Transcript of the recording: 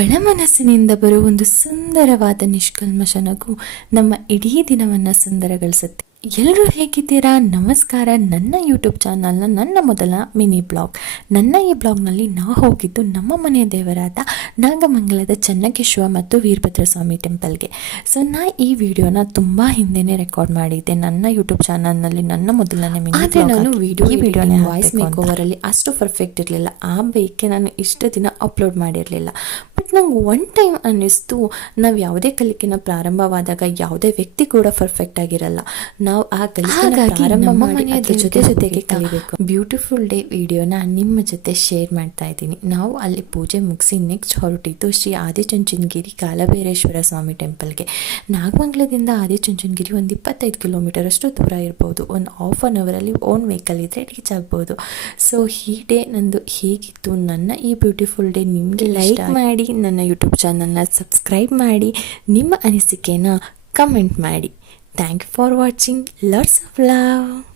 ಒಳಮನಸ್ಸಿನಿಂದ ಬರುವ ಒಂದು ಸುಂದರವಾದ ನಿಷ್ಕಲ್ಮಶ ನಗು ನಮ್ಮ ಇಡೀ ದಿನವನ್ನು ಸುಂದರಗೊಳಿಸುತ್ತೆ. ಎಲ್ಲರೂ ಹೇಗಿದ್ದೀರಾ? ನಮಸ್ಕಾರ. ನನ್ನ ಯೂಟ್ಯೂಬ್ ಚಾನಲ್ನ ನನ್ನ ಮೊದಲ ಮಿನಿ ಬ್ಲಾಗ್. ನನ್ನ ಈ ಬ್ಲಾಗ್ನಲ್ಲಿ ನಾವು ಹೋಗಿದ್ದು ನಮ್ಮ ಮನೆಯ ದೇವರಾದ ನಾಗಮಂಗಲದ ಚೆನ್ನಕೇಶವ ಮತ್ತು ವೀರಭದ್ರ ಸ್ವಾಮಿ ಟೆಂಪಲ್ಗೆ. ಸೊ ಈ ವಿಡಿಯೋನ ತುಂಬ ಹಿಂದೆನೇ ರೆಕಾರ್ಡ್ ಮಾಡಿದ್ದೆ ನನ್ನ ಯೂಟ್ಯೂಬ್ ಚಾನಲ್ನಲ್ಲಿ, ನನ್ನ ಮೊದಲನೇ ಮಿನಿ ಬ್ಲಾಗ್. ನಾನು ವಿಡಿಯೋನ ವಾಯ್ಸ್ ಮೇಕ್ ಓವರಲ್ಲಿ ಅಷ್ಟು ಪರ್ಫೆಕ್ಟ್ ಇರಲಿಲ್ಲ, ಆ ಬೈಕೆ ನಾನು ಇಷ್ಟು ದಿನ ಅಪ್ಲೋಡ್ ಮಾಡಿರಲಿಲ್ಲ. ಬಟ್ ನಂಗೆ ಒನ್ ಟೈಮ್ ಅನ್ನಿಸ್ತು, ನಾವು ಯಾವುದೇ ಕಲಿಕೆನ ಪ್ರಾರಂಭವಾದಾಗ ಯಾವುದೇ ವ್ಯಕ್ತಿ ಕೂಡ ಪರ್ಫೆಕ್ಟ್ ಆಗಿರಲ್ಲ. ನಾವು ಆ ಕಲಿಕೆ ನಮ್ಮ ಮನೆಯ ಜೊತೆಗೆ ಕಲಿಬೇಕು. ಬ್ಯೂಟಿಫುಲ್ ಡೇ ವಿಡಿಯೋನ ನಿಮ್ಮ ಜೊತೆ ಶೇರ್ ಮಾಡ್ತಾ ಇದ್ದೀನಿ. ನಾವು ಅಲ್ಲಿ ಪೂಜೆ ಮುಗಿಸಿ ನೆಕ್ಸ್ಟ್ ಹೊರಟಿದ್ದು ಶ್ರೀ ಆದಿಚುಂಚನಗಿರಿ ಕಾಲಭೈರೇಶ್ವರ ಸ್ವಾಮಿ ಟೆಂಪಲ್ಗೆ. ನಾಗಮಂಗಲದಿಂದ ಆದಿಚುಂಚನಗಿರಿ ಒಂದು 25 ಕಿಲೋಮೀಟರ್ ಅಷ್ಟು ದೂರ ಇರ್ಬೋದು. ಒಂದು ಹಾಫ್ ಆನ್ ಅವರಲ್ಲಿ ಓನ್ ವೆಹಿಕಲ್ ಇದ್ದರೆ ರೀಚ್ ಆಗ್ಬೋದು. ಸೊ ಈ ಡೇ ನಂದು ಹೇಗಿತ್ತು, ನನ್ನ ಈ ಬ್ಯೂಟಿಫುಲ್ ಡೇ ನಿಮಗೆ ಲೈಕ್ ಮಾಡಿ, ನನ್ನ ಯೂಟ್ಯೂಬ್ ಚಾನಲ್ನ ಸಬ್ಸ್ಕ್ರೈಬ್ ಮಾಡಿ, ನಿಮ್ಮ ಅನಿಸಿಕೆನ ಕಮೆಂಟ್ ಮಾಡಿ. Thank you for watching. Lots of love.